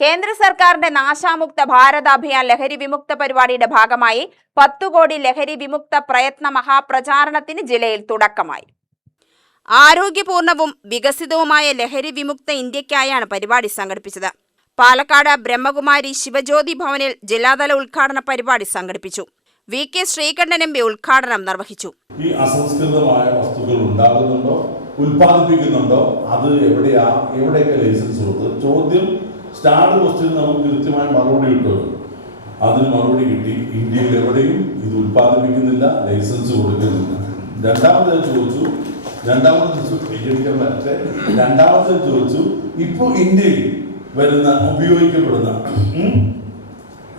കേന്ദ്ര സർക്കാരിന്റെ നാശാമുക്ത ഭാരത് അഭിയാൻ ലഹരി വിമുക്ത പരിപാടിയുടെ ഭാഗമായി 10 കോടി ലഹരി വിമുക്ത പ്രയത്ന മഹാപ്രചാരണത്തിന് ജില്ലയിൽ തുടക്കമായി. ആരോഗ്യപൂർണവും വികസിതവുമായ ലഹരി വിമുക്ത ഇന്ത്യക്കായാണ് പരിപാടി സംഘടിപ്പിച്ചത്. പാലക്കാട് ബ്രഹ്മകുമാരി ശിവജ്യോതി ഭവനിൽ ജില്ലാതല ഉദ്ഘാടന പരിപാടി സംഘടിപ്പിച്ചു. VK ശ്രീകണ്ഠൻ MP ഉദ്ഘാടനം നിർവഹിച്ചു. ഈ അസംസ്കൃതമായ വസ്തുക്കൾ ഉണ്ടാകുന്നുണ്ടോ, ഉൽപ്പാദിപ്പിക്കുന്നുണ്ടോ, അത് എവിടെയൊക്കെ ലൈസൻസ് കൊടുത്ത് ചോദ്യം സ്റ്റാർട്ട് ക്വസ്റ്റ്യൻ നമുക്ക് കൃത്യമായി മറുപടി കിട്ടുമല്ലോ. അതിന് മറുപടി കിട്ടി. ഇന്ത്യയിൽ എവിടെയും ഇത് ഉൽപ്പാദിപ്പിക്കുന്നില്ല, ലൈസൻസ് കൊടുക്കുന്നില്ല. രണ്ടാമത് ചോദിച്ചു ഇപ്പോൾ ഇന്ത്യയിൽ വരുന്ന ഉപയോഗിക്കപ്പെടുന്ന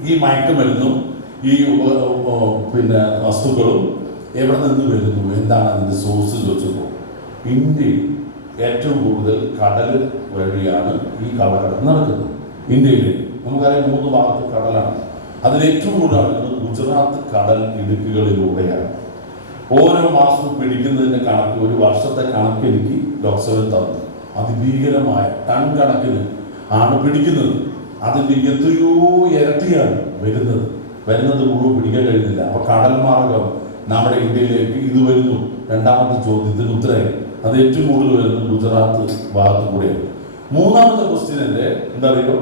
ഈ മയക്കുമരുന്നും ഈ വസ്തുക്കളും എവിടെ നിന്ന് വരുന്നു, എന്താണ് അതിൻ്റെ സോഴ്സ് ചോദിച്ചപ്പോൾ ഇന്ത്യയിൽ ഏറ്റവും കൂടുതൽ കടൽ വഴിയാണ് ഈ കള്ളക്കടത്ത് നടക്കുന്നത്. ഇന്ത്യയിൽ നമുക്കറിയാം 3 ഭാഗത്ത് കടലാണ്. അതിലേറ്റവും കൂടുതൽ നടക്കുന്നത് ഗുജറാത്ത് കടൽ ഇടുക്കുകളിലൂടെയാണ്. ഓരോ മാസവും പിടിക്കുന്നതിൻ്റെ കണക്ക്, ഒരു വർഷത്തെ കണക്ക് എനിക്ക് ലോക്സഭയിൽ തന്നു. അതിഭീകരമായ ടൺ കണക്കിന് ആണ് പിടിക്കുന്നത്. അതിൻ്റെ എത്രയോ ഇരട്ടിയാണ് വരുന്നത് മുഴുവൻ പിടിക്കാൻ കഴിയുന്നില്ല. അപ്പോൾ കടൽ മാർഗം നമ്മുടെ ഇന്ത്യയിലേക്ക് ഇത് വരുന്നു. രണ്ടാമത്തെ ചോദ്യത്തിന് ഉത്തരവ് അത് ഏറ്റവും കൂടുതൽ വരുന്നത് ഗുജറാത്ത് ഭാഗത്തു കൂടെയാണ്. മൂന്നാമത്തെ ക്വസ്റ്റ്യൻ്റെ എന്താ പറയുക,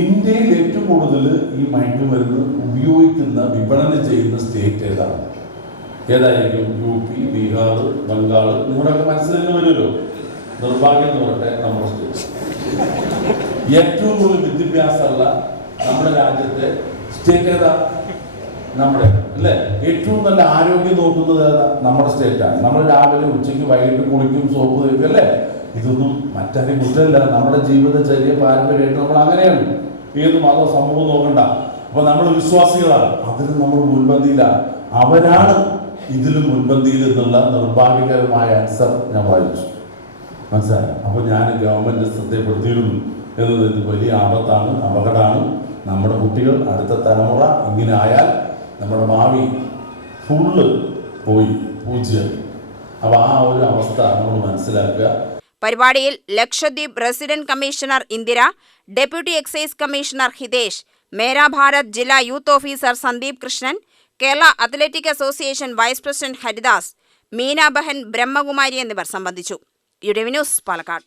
ഇന്ത്യയിൽ ഏറ്റവും കൂടുതൽ ഈ മയക്കുമരുന്ന് ഉപയോഗിക്കുന്ന വിപണനം ചെയ്യുന്ന സ്റ്റേറ്റ് ഏതായിരിക്കും? UP, ബീഹാർ, ബംഗാൾ. നിങ്ങളുടെയൊക്കെ മനസ്സിലെന്ന് വരുമല്ലോ. നിർഭാഗ്യം എന്ന് പറയട്ടെ, നമ്മുടെ സ്റ്റേറ്റ് ഏറ്റവും കൂടുതൽ വിദ്യാഭ്യാസമുള്ള നമ്മുടെ രാജ്യത്തെ സ്റ്റേറ്റ് ഏതാ? നമ്മുടെ അല്ലേ? ഏറ്റവും നല്ല ആരോഗ്യം നോക്കുന്നത് ഏതാ? നമ്മുടെ സ്റ്റേറ്റാണ്. നമ്മൾ രാവിലെ ഉച്ചയ്ക്ക് വൈകിട്ട് കുളിക്കും, സോപ്പ് തേക്കും അല്ലേ? ഇതൊന്നും മറ്റാരും കുറ്റമല്ല. നമ്മുടെ ജീവിതചര്യ പാരമ്പര്യമായിട്ട് നമ്മൾ അങ്ങനെയാണ്. ഏത് മതോ സമൂഹം നോക്കണ്ട. അപ്പൊ നമ്മൾ വിശ്വാസികളാണ്, അതിൽ നമ്മൾ മുൻപന്തിയിലാണ്. അവരാണ് ഇതിലും മുൻപന്തിയിൽ എന്നുള്ള നിർഭാഗ്യകരമായ ആൻസർ ഞാൻ വായിച്ചു. മനസ്സിലായി? അപ്പോൾ ഞാൻ ഗവൺമെന്റ് ശ്രദ്ധപ്പെടുത്തിയിരുന്നു എന്നത് ഇത് വലിയ ആപത്താണ്, അപകടമാണ്. നമ്മുടെ കുട്ടികൾ, അടുത്ത തലമുറ ഇങ്ങനെ ആയാൽ നമ്മുടെ ഭാവി ഫുള്ള് പോയി പൂജ്യം. അപ്പോൾ ആ ഒരു അവസ്ഥ നമ്മൾ മനസ്സിലാക്കുക. പരിപാടിയിൽ Lakshadweep resident commissioner Indira, deputy excise commissioner Hitesh, Mera Bharat ജില്ലാ youth officer Sandeep Krishnan, Kerala athletic association vice president Haridas, Meena Behen, Brahmakumari എന്നിവർ സംബന്ധിച്ചു. UTV news, Palakkad.